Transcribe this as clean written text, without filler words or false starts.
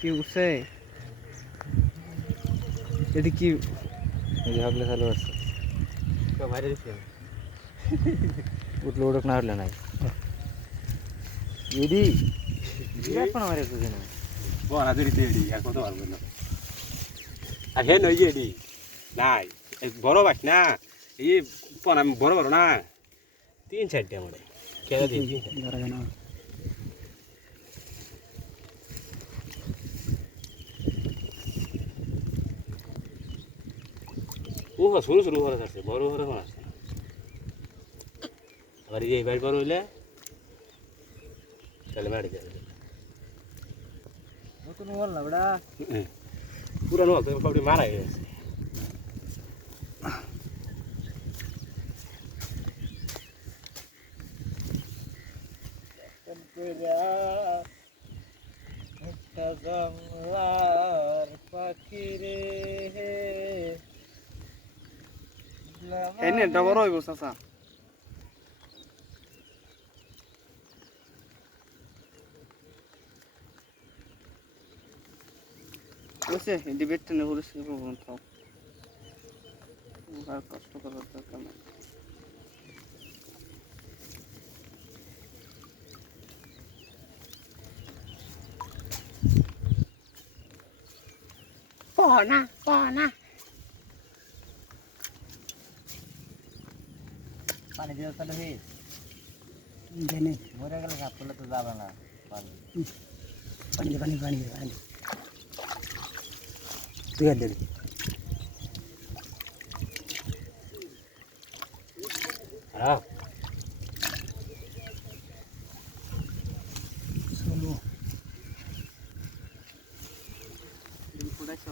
কি উঠছে এটি কি ভাবলে চালু আছে বাইরে দিচ্ছি উঠলে উঠক না উঠলে নাই এডি বিরাট কোন আমার একটু না বড় ধরিতে এডি আর কত পারবো না আর হে নই এডি নাই বড় বাস না এই পনা বড় বড় না 3-4টা আমারে কেডা দিন ও শুরু শুরু করে যাচ্ছে বড় বড় মাছ আবার এই বাইর বড় হইলে তাহলে বাড়ি যাবে নতুন বল না বড়া পুরানো তো সবটি মারা গেছে একটা জংলার পাখি রে এনে ডবর হইব চাচা ওসে ডিবেট নে বলিস কোন থাও আর কষ্ট করার দরকার নাই পনা পানি দিয়ে তাহলে হে দেনে মরে গেলে সাপ করলে তো যাবে না পানি পানি তুই আর দে হ্যাঁ